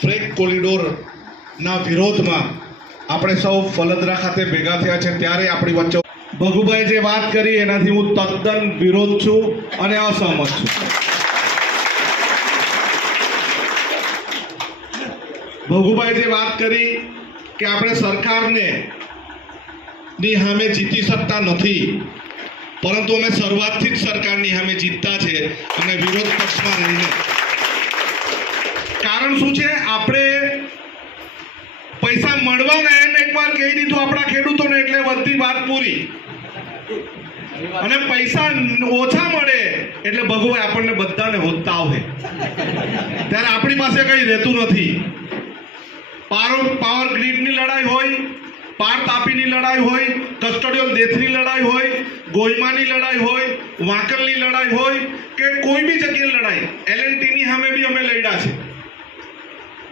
ફ્રેક કોરિડોરના વિરોધમાં આપણે સૌ ફલદરા ખાતે ભેગા થયા છે. ત્યારે આપણી વચ્ચે ભગુભાઈ જે વાત કરી, એનાથી હું તદ્દન વિરોધ છું અને અસહમત છું. ભગુભાઈ જે વાત કરી કે આપણે સરકારને ની સામે જીતી શકતા નથી, પરંતુ અમે શરૂઆતથી જ સરકારની સામે જીતતા છે અને વિરોધ પક્ષમાં રહીને કારણ શું છે? આપણે પૈસા મળવાના એમ એકવાર કહી દીધું આપણા ખેડૂતોને એટલે બધી વાત પૂરી. અને પૈસા ઓછા મળે એટલે ભગવાન આપણને બધાને હોતા આવે ત્યારે આપણી પાસે કઈ રહેતું નથી. પાવર ગ્રીડની લડાઈ હોય, પાર તાપીની લડાઈ હોય, કસ્ટોડિયલ દેથની લડાઈ હોય, ગોયમાની લડાઈ હોય, વાંકલની લડાઈ હોય કે કોઈ બી જગ્યાએ લડાઈ. એલએનટીની સામે બી અમે લડ્યા છે.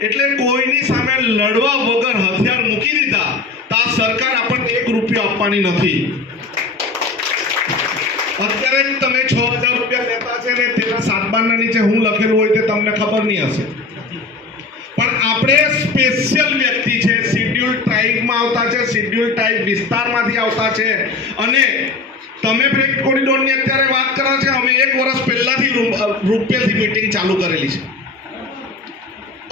એટલે કોઈની સામે લડવા વગર હથિયાર મૂકી દીધા, તો સરકાર આપણને એક રૂપિયો આપવાની નથી. અત્યારે તમે છ હજાર રૂપિયા લેતા છે ને તેના સાતબારના નીચે હું લખેલું હોય તે તમને ખબર નહીં હશે. પણ આપણે સ્પેશિયલ વ્યક્તિ છે, શિડ્યુલ ટ્રાઇબમાં આવતા છે, શિડ્યુલ ટ્રાઇબ વિસ્તારમાંથી આવતા છે. અને તમે બ્રેક કોરિડોરની અત્યારે વાત કરો છે, અમે એક વર્ષ પહેલાથી રૂપિયાથી મીટિંગ ચાલુ કરેલી છે.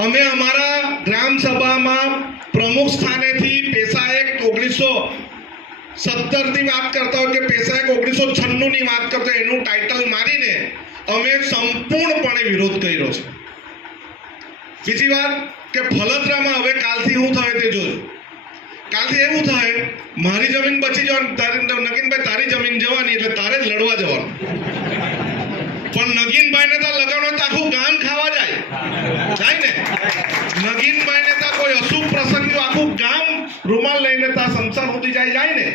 અમે અમારા ગ્રામ સભામાં પ્રમુખ સ્થાનેથી પેશા એક ઓગણીસો સત્તરની વાત કરતા હોય કે પેશા એક ઓગણીસો છન્નુંની વાત કરતા એનું ટાઇટલ મારીને અમે સંપૂર્ણપણે વિરોધ કર્યો છે. બીજી વાત કે ફલદરામાં હવે કાલથી શું થાય તે જોજો. કાલથી એવું થાય, મારી જમીન બચી જવાની, તારી, નગીનભાઈ, તારી જમીન જવાની, એટલે તારે જ લડવા જવાનું. પણ નગીનભાઈને તો લગાડો તો આખું ગામ ખાવા જાય. જાય ને? નગીનભાઈને તો કોઈ અશુભ પ્રસંગ આખું ગામ રૂમાલ લઈને તા સંસાર સુધી જાય જાય ને?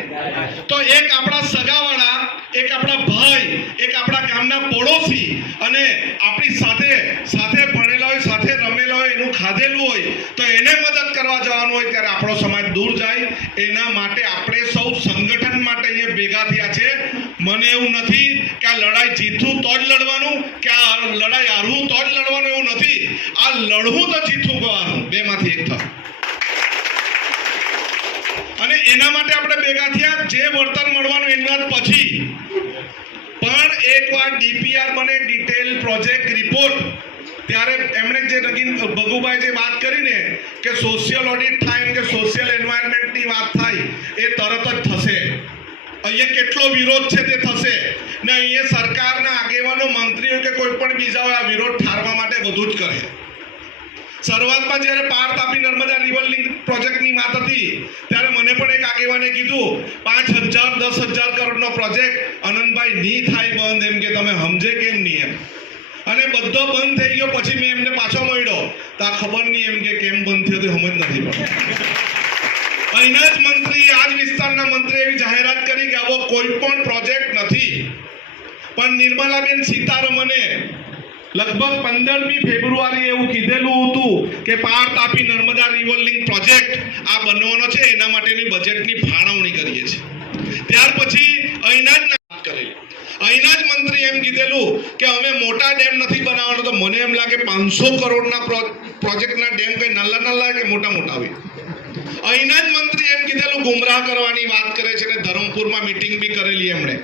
તો એક આપણા સગાવાળા, એક આપણા ભાઈ, એક આપણા ગામના પડોશી અને આપણી સાથે સાથે ભણેલા હોય, સાથે રમેલા હોય, એનું ખાધેલું હોય, તો એને મદદ કરવા જવાનું હોય ત્યારે આપણો સમાજ દૂર જાય. એના માટે આપણે સૌ સંગઠન માટે અહીંયા ભેગા થયા છે. મને એવું નથી લડાઈ જીતવું તો જ લડવાનું કે આ લડાઈ હારવું તો જ લડવાનું એવું નથી. આ લડવું તો જીતવું ગવાનું. બેમાંથી એક થાય અને એના માટે આપણે ભેગા થયા જે વળતર મળવાનું એના પછી. પણ એકવાર ડીપીઆર બને ડિટેલ પ્રોજેક્ટ રિપોર્ટ ત્યારે એમણે જે નગીન ભગુભાઈ જે વાત કરીને કે સોશિયલ ઓડિટ થાય કે સોશિયલ એન્વાયરમેન્ટની વાત થાય, એ તરત જ થશે. અહીંયા કેટલો વિરોધ છે તે થશે. ને અહીંયા સરકારના આગેવાનો, મંત્રીઓ કે કોઈ પણ બીજા હોય, આ વિરોધ ઠારવા માટે બધું જ કરે. શરૂઆતમાં જ્યારે પાર તાપી નર્મદા રિવર લિંક પ્રોજેક્ટની વાત હતી, ત્યારે મને પણ એક આગેવાને કીધું, પાંચ હજાર, દસ હજાર કરોડનો પ્રોજેક્ટ અનંતભાઈ ની થાય બંધ એમ કે તમે સમજે કેમ નહીં એમ. અને બધો બંધ થઈ ગયો, પછી મેં એમને પાછો મળ્યો. તો આ ખબર નહીં એમ કે કેમ બંધ થયો તે સમજ નથી પડતી. અહીંના જ મંત્રી આ જ વિસ્તારના મંત્રી એવી જાહેરાત કરી કે આવો કોઈ પણ પ્રોજેક્ટ નથી. પણ નિર્મલાબેન સીતારમણે લગભગ પંદરમી ફેબ્રુઆરી એવું કીધેલું હતું કે Par Tapi Narmada river link project આ બનવાનો છે, એના માટેની બજેટની ફાળવણી કરીએ છીએ. ત્યાર પછી અહીંના જ કરેલી અહીંના જ મંત્રી એમ કીધેલું કે અમે મોટા ડેમ નથી બનાવવાનો, તો મને એમ લાગે પાંચસો કરોડના પ્રો- પ્રોજેક્ટના ડેમ કઈ નાલ્લા નાલ્લા કે મોટા મોટા આવે અહીંના જ મંત્રી એમ કીધેલું, ગુમરાહ કરવાની વાત કરે છે ને ધરમપુરમાં મિટિંગ બી કરેલી એમણે.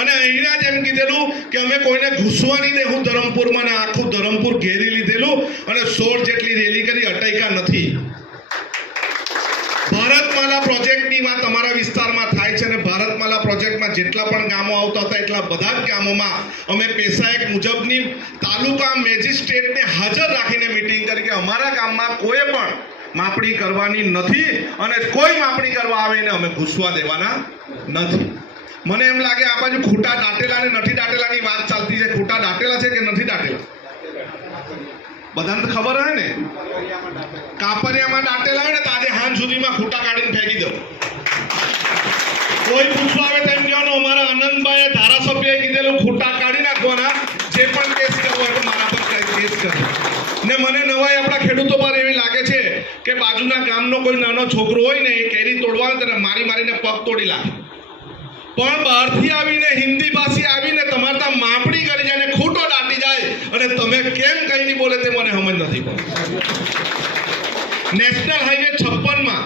અને અહીંના જ એમ કીધેલું કે અમે કોઈને ઘૂસવા નહીં દેવું ધરમપુરમાં ને આખું ધરમપુર ઘેરી લીધેલું અને સોળ જેટલી રેલી કરી અટૈકા નથી. ભારતમાલા પ્રોજેક્ટની વાત અમારા વિસ્તારમાં થાય છે અને ભારતમાલા પ્રોજેક્ટમાં જેટલા પણ ગામો આવતા હતા, એટલા બધા જ ગામોમાં અમે પેશા એક મુજબની તાલુકા મેજિસ્ટ્રેટને હાજર રાખીને મિટિંગ કરી કે અમારા ગામમાં કોઈ પણ માપણી કરવાની નથી અને કોઈ માપણી કરવા આવે ને અમે ઘૂસવા દેવાના નથી. મને એમ લાગે આ બાજુ ખૂટા દાટેલા અને નથી દાટેલાની વાત ચાલતી છે. ખૂટા દાટેલા છે કે નથી દાટેલા? બધાને ખબર હોય ને? કાપરિયામાં દાટેલા હોય ને તો આજે હાંજ સુધીમાં ખૂટા કાઢીને ફેંકી દો. કોઈ પૂછવા આવે તેમ કહેવાનું, અમારા આનંદભાઈ ધારાસભ્યએ કીધેલું ખોટા કાઢી નાખવાના. જે પણ કેસ કરવો હોય મારા પર કેસ કરજો ને મને નવાઈ આપણા ખેડૂતો પર એવી બાજુના ગામનો કોઈ નાનો છોકરો હોય ને એ કેરી તોડવા તેને મારી મારીને પગ તોડી લાગે પણ બહારથી આવીને, હિન્દી ભાષી આવીને તમારે ત્યાં માપણી કરી જાય ખૂટો દાટી જાય, અને તમે કેમ કઈ નહીં બોલે તે મને સમજ નથી પડતી. નેશનલ હાઈવે છપ્પનમાં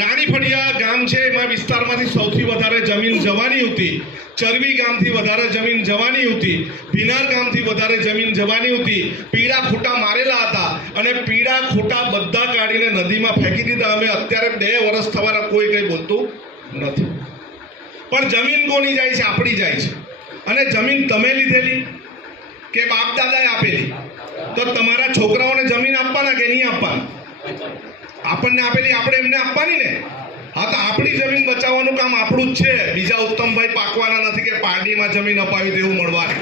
રાણી ફળિયા ગામ છે, એમાં વિસ્તારમાંથી સૌથી વધારે જમીન જવાની હતી. ચરબી ગામથી વધારે જમીન જવાની હતી, ભીનાર ગામથી વધારે જમીન જવાની હતી, પીળા ખોટા મારેલા હતા અને પીળા ખોટા બધા કાઢીને નદીમાં ફેંકી દીધા. અમે અત્યારે બે વર્ષ થવાના, કોઈ કંઈ બોલતું નથી. પણ જમીન કોની જાય છે? આપણી જાય છે. અને જમીન તમે લીધેલી કે બાપ દાદાએ આપેલી? તો તમારા છોકરાઓને જમીન આપવાના કે નહીં આપવાના? આપણને આપેલી, આપણે એમને આપવાની ને? હા, તો આપણી જમીન બચાવવાનું કામ આપણું જ છે. બીજા ઉત્તમભાઈ પાકવાના નથી કે પારડીમાં જમીન અપાવી દેવું મળવાની.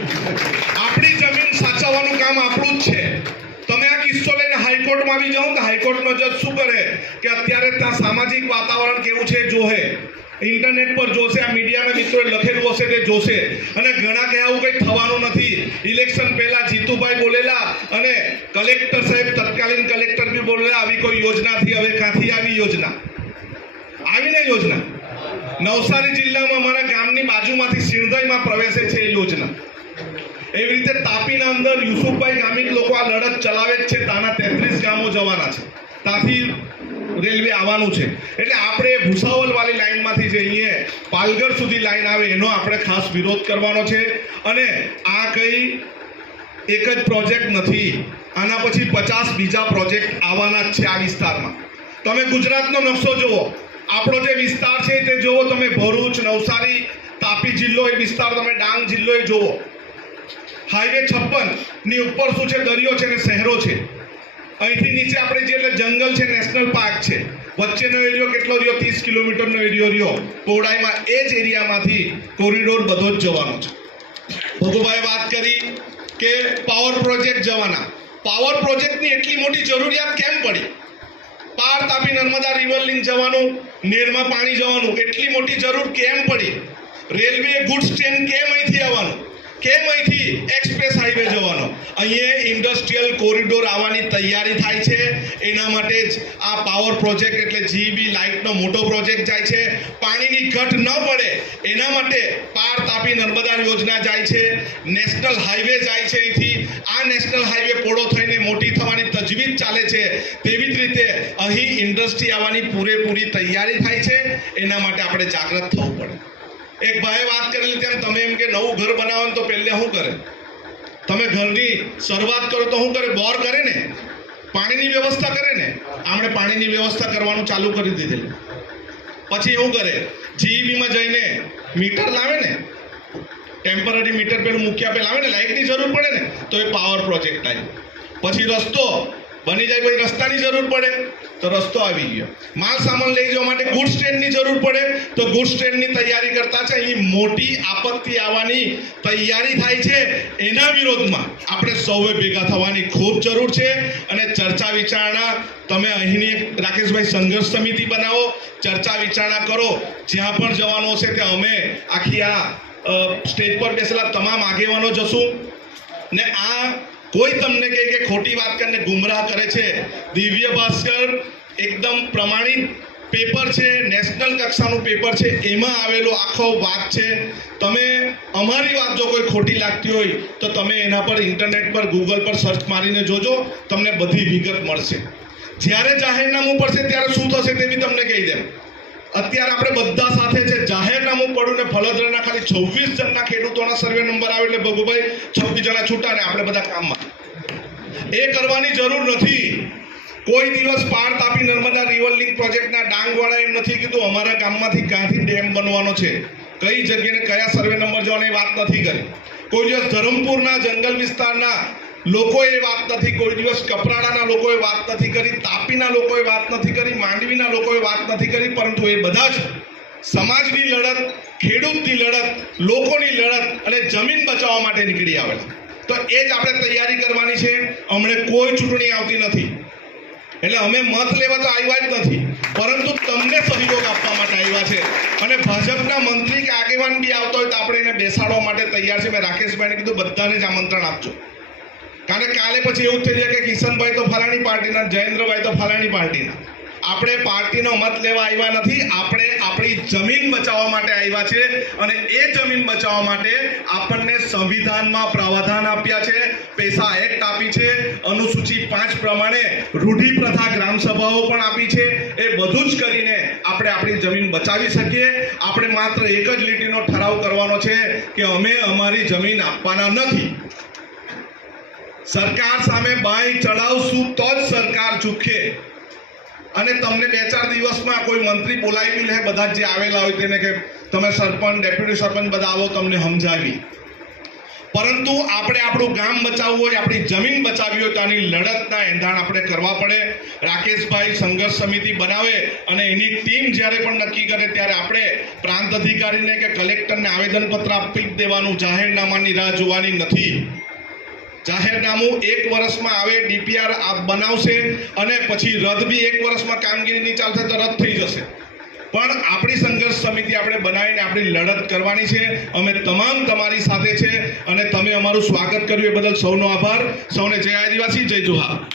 આપણી જમીન સાચવવાનું કામ આપણું જ છે. તમે આ કિસ્સો લઈને હાઈકોર્ટમાં આવી જાઓ તો હાઈકોર્ટનો જજ શું કરે? કે અત્યારે ત્યાં સામાજિક વાતાવરણ કેવું છે જોહે. ઇન્ટરનેટ પર જોશે, આ મીડિયાના મિત્રોએ લખેલું હશે તે જોશે. અને ઘણા કે કંઈ થવાનું નથી. ઇલેક્શન પહેલા જીતુભાઈ બોલેલા અને કલેક્ટર સાહેબ તત્કાલીન કલેક્ટર બી બોલેલા, આવી કોઈ યોજનાથી હવે ક્યાંથી આવી યોજના? આવીને યોજના. નવસારી જિલ્લામાં અમારા ગામની બાજુમાંથી સિણધઈમાં પ્રવેશે છે એ યોજના. એવી રીતે તાપીના અંદર યુસુફભાઈ ગામિત લોકો આ લડત ચલાવે જ છે, તાના તેત્રીસ ગામો જવાના છે. ત્યાંથી રેલવે આવવાનું છે. એટલે આપણે ભૂસાવલવાળી લાઇનમાંથી જઈએ પાલગઢ સુધી લાઈન આવે, એનો આપણે ખાસ વિરોધ કરવાનો છે. અને આ કંઈ એક જ પ્રોજેક્ટ નથી. આના પછી પચાસ બીજા પ્રોજેક્ટ આવવાના છે આ વિસ્તારમાં. તમે ગુજરાતનો નકશો જુઓ. આપણો જે વિસ્તાર છે તે જુઓ તમે ભરૂચ, નવસારી, તાપી જિલ્લો એ વિસ્તાર તમે ડાંગ જિલ્લો એ જુઓ. હાઈવે છપ્પનની ઉપર શું છે? દરિયો છે ને શહેરો છે. અહીંથી નીચે આપણે જે એટલે જંગલ છે, નેશનલ પાર્ક છે. વચ્ચેનો એરિયો કેટલો રહ્યો? ત્રીસ કિલોમીટરનો એરિયો રહ્યો. પહોળાઈમાં એ જ એરિયામાંથી કોરિડોર બધો જ જવાનો છે. ભગુભાઈ વાત કરી કે પાવર પ્રોજેક્ટ જવાના. પાવર પ્રોજેક્ટની એટલી મોટી જરૂરિયાત કેમ પડી? પાર તાપી નર્મદા રિવર લિંક જવાનું, નેરમાં પાણી જવાનું. એટલી મોટી જરૂર કેમ પડી? રેલવે ગુડ્સ ટ્રેન કેમ અહીંથી આવવાનું? કેમ અહીંથી એક્સપ્રેસ હાઈવે જવાનો? અહીંયા ઇન્ડસ્ટ્રીયલ કોરિડોર આવવાની તૈયારી થાય છે. એના માટે જ આ પાવર પ્રોજેક્ટ એટલે જીબી લાઇટનો મોટો પ્રોજેક્ટ જાય છે. પાણીની ઘટ ન પડે, એના માટે પાર તાપી નર્મદા યોજના જાય છે. નેશનલ હાઈવે જાય છે અહીંથી. આ નેશનલ હાઈવે પોળો થઈને મોટી થવાની તજવીજ ચાલે છે. તેવી જ રીતે અહીં ઇન્ડસ્ટ્રી આવવાની પૂરેપૂરી તૈયારી થાય છે. એના માટે આપણે જાગૃત થવું પડે. એક ભાઈએ વાત કરેલી તેમ તમે એમ કે નવું ઘર બનાવો તો પહેલે શું કરે? તમે ઘરની શરૂઆત કરો તો શું કરે? બોર કરે ને? પાણીની વ્યવસ્થા કરે ને? આમણે પાણીની વ્યવસ્થા કરવાનું ચાલુ કરી દીધેલું. પછી એવું કરે, જીઈબીમાં જઈને મીટર લાવે ને? ટેમ્પરરી મીટર પેલું મૂક્યા પહેલાં આવે ને, લાઇટની જરૂર પડે ને, તો એ પાવર પ્રોજેક્ટ થાય. પછી રસ્તો, બની જાય પછી રસ્તાની જરૂર પડે. તો રસ્તો આવી ગયો. માલ સામાન લઈ જવા માટે ગુડ્સ ટ્રેનની જરૂર પડે તો ગુડ્સ ટ્રેનની તૈયારી કરતા છે. અહીં મોટી આપત્તિ આવવાની તૈયારી થાય છે. એના વિરોધમાં આપણે સૌએ ભેગા થવાની ખૂબ જરૂર છે અને ચર્ચા વિચારણા તમે અહીંની રાકેશભાઈ સંઘર્ષ સમિતિ બનાવો, ચર્ચા વિચારણા કરો. જ્યાં પણ જવાનું હશે ત્યાં અમે આખી આ સ્ટેજ પર બેસેલા તમામ આગેવાનો જશું. ને આ કોઈ તમને કહે કે ખોટી વાત કરીને ગુમરાહ કરે છે? દિવ્ય ભાસ્કર એકદમ પ્રમાણિત પેપર છે, નેશનલ કક્ષાનું પેપર છે, એમાં આવેલો આખો વાત છે. તમે અમારી વાત જો કોઈ ખોટી લાગતી હોય, તો તમે એના પર ઇન્ટરનેટ પર, ગૂગલ પર સર્ચ મારીને જોજો, તમને બધી વિગત મળશે. જ્યારે જાહેરનામું પડશે, ત્યારે શું થશે તે બી તમને કહી દેમ અત્યારે આપણે બધા સાથે છે જાહેરનામું પડ્યું ને ફળદરાના ખાલી છવ્વીસ જણના ખેડૂતોના સર્વે નંબર આવે એટલે ભગુભાઈ છવ્વીસ જણા છૂટા ને આપણે બધા કામમાં. એ કરવાની જરૂર નથી. કોઈ દિવસ પાર તાપી નર્મદા રિવર લિંક પ્રોજેક્ટના ડાંગવાળા એમ નથી કીધું, અમારા ગામમાંથી ક્યાંથી ડેમ બનવાનો છે? કઈ જગ્યાએ કયા સર્વે નંબર જવાની વાત નથી કરી. કોઈ દિવસ ધરમપુરના જંગલ વિસ્તારના લોકોએ વાત નથી કોઈ દિવસ કપરાડાના લોકોએ વાત નથી કરી, તાપીના લોકોએ વાત નથી કરી, માંડવીના લોકોએ વાત નથી કરી, પરંતુ એ બધા જ સમાજની લડત, ખેડૂતની લડત, લોકોની લડત અને જમીન બચાવવા માટે નીકળી આવેલા તો એ જ આપણે તૈયારી કરવાની છે. અમને કોઈ ચૂંટણી આવતી નથી. એટલે અમે મત લેવા તો આવ્યા જ નથી, પરંતુ તમને સહયોગ આપવા માટે આવ્યા છે. અને ભાજપના મંત્રી કે આગેવાન બી આવતો હોય તો આપણે એને બેસાડવા માટે તૈયાર છે. મેં રાકેશભાઈને કીધું, બધાને જ આમંત્રણ આપજો. કારણ કે કાલે પછી એવું થઈ જાય કે કિશનભાઈ તો ફલાણી પાર્ટીના, જયેન્દ્રભાઈ તો ફલાણી પાર્ટીના. આપણે પાર્ટીનો મત લેવા આવ્યા નથી, આપણે આપણી જમીન બચાવવા માટે આવ્યા છે અને એ જમીન બચાવવા માટે આપણને સંવિધાનમાં પ્રાવધાન આપ્યા છે, પૈસા એક્ટ આપી છે અનુસૂચિ પાંચ પ્રમાણે રૂઢિ પ્રથા ગ્રામ સભાઓ પણ આપી છે, એ બધું જ કરીને આપણે આપણી જમીન બચાવી શકીએ. આપણે માત્ર એક જ લીટીનો ઠરાવ કરવાનો છે કે અમે અમારી જમીન આપવાના નથી. સરકાર સામે બાઈ ચડાવશું તો જ સરકાર ચૂકે. અને તમને બે ચાર દિવસમાં કોઈ મંત્રી બોલાવી લે, બધા જે આવેલા હોય તેને કે તમે સરપંચ, ડેપ્યુટી સરપંચ બધા આવો, તમને સમજાવી. પરંતુ આપણે આપણું ગામ બચાવવું હોય, આપણી જમીન બચાવવી હોય, તો આની લડતના એંધાણ આપણે કરવા પડે. રાકેશભાઈ સંઘર્ષ સમિતિ બનાવે અને એની ટીમ જ્યારે પણ નક્કી કરે ત્યારે આપણે પ્રાંત અધિકારીને કે કલેક્ટરને આવેદનપત્ર આપી દેવાનું, જાહેરનામાની રાહ જોવાની નથી. જાહેરનામું એક વર્ષમાં આવે, ડીપીઆર બનાવશે અને પછી રદ બી એક વર્ષમાં કામગીરી નહીં ચાલશે તો રદ થઈ જશે. પણ આપણી સંઘર્ષ સમિતિ આપણે બનાવીને આપણી લડત કરવાની છે. અમે તમામ તમારી સાથે છે અને તમે અમારું સ્વાગત કર્યું એ બદલ સૌનો આભાર. સૌને જય આદિવાસી, જય જોહાર.